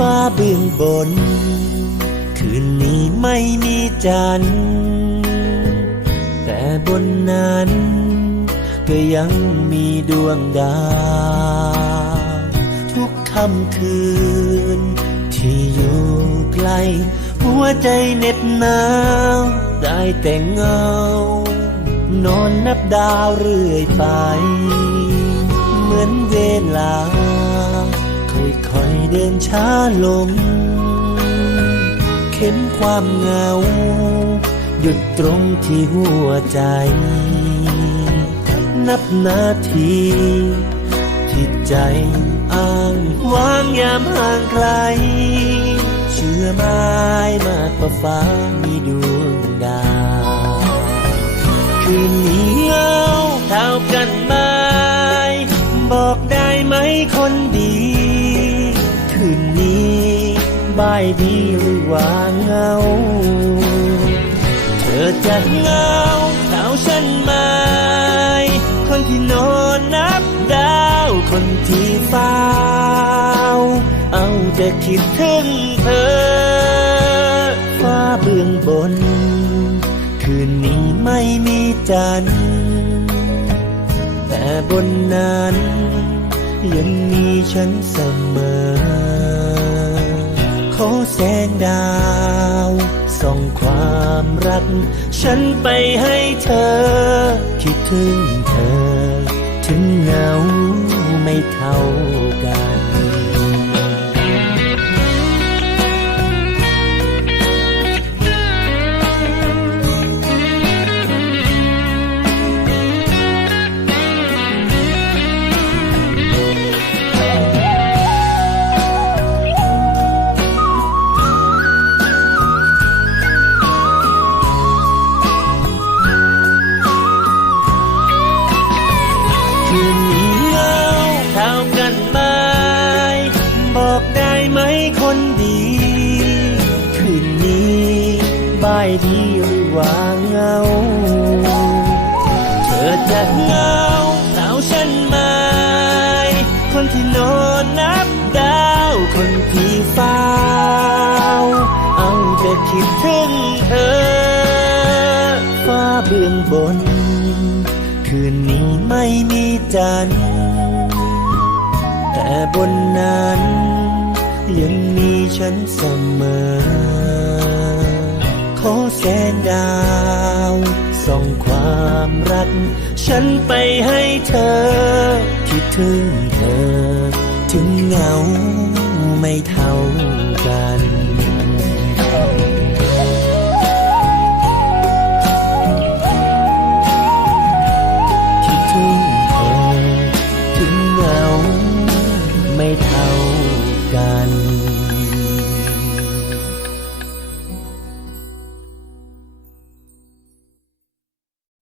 ฟ้าเบื้องบน คืนนี้ไม่มีจันทร์แต่บนนั้น ก็ยังมีดวงดาวทุกค่ำคืน ที่อยู่ไกล หัวใจเหน็บหนาว ได้แต่เงา นอนนับดาวเรื่อยไป เหมือนเวลา เดินช้าลง เข็มความเหงา หยุดตรงที่หัวใจ นับนาทีที่ใจอ้างว้างยามห่างไกล เชื่อไม้มากกว่าฟ้ามีดวงดาว คืนนี้เหงาเท่ากันมบ บายดีหรือว่าเหงา เธอจะเหงาเท่าฉันไหมคนที่นอนนับดาวคนที่เฝ้าเอาแต่คิดถึงเธอ ฟ้าเบื้องบน คืนนี้ไม่มีจันทร์แต่บนนั้นยังมีฉันเสมอ อแสงดาวส่องความรัก ฉันไปให้เธอ คิดถึงเธอ ถึงเหงาไม่เท่ากัน ดีหรือว่าเงาเธอจะเงาเท่าฉันไหมคนที่นอนนับดาวคนที่เฝ้าเอาแต่คิดถึงเธอ ฟ้าเบื้องบน คืนนี้ไม่มีจันทร์แต่บนนั้นยังมีฉันเสมอ แสงดาวส่องความรัก ฉันไปให้เธอ คิดถึงเธอ ถึงเหงาไม่เท่ากัน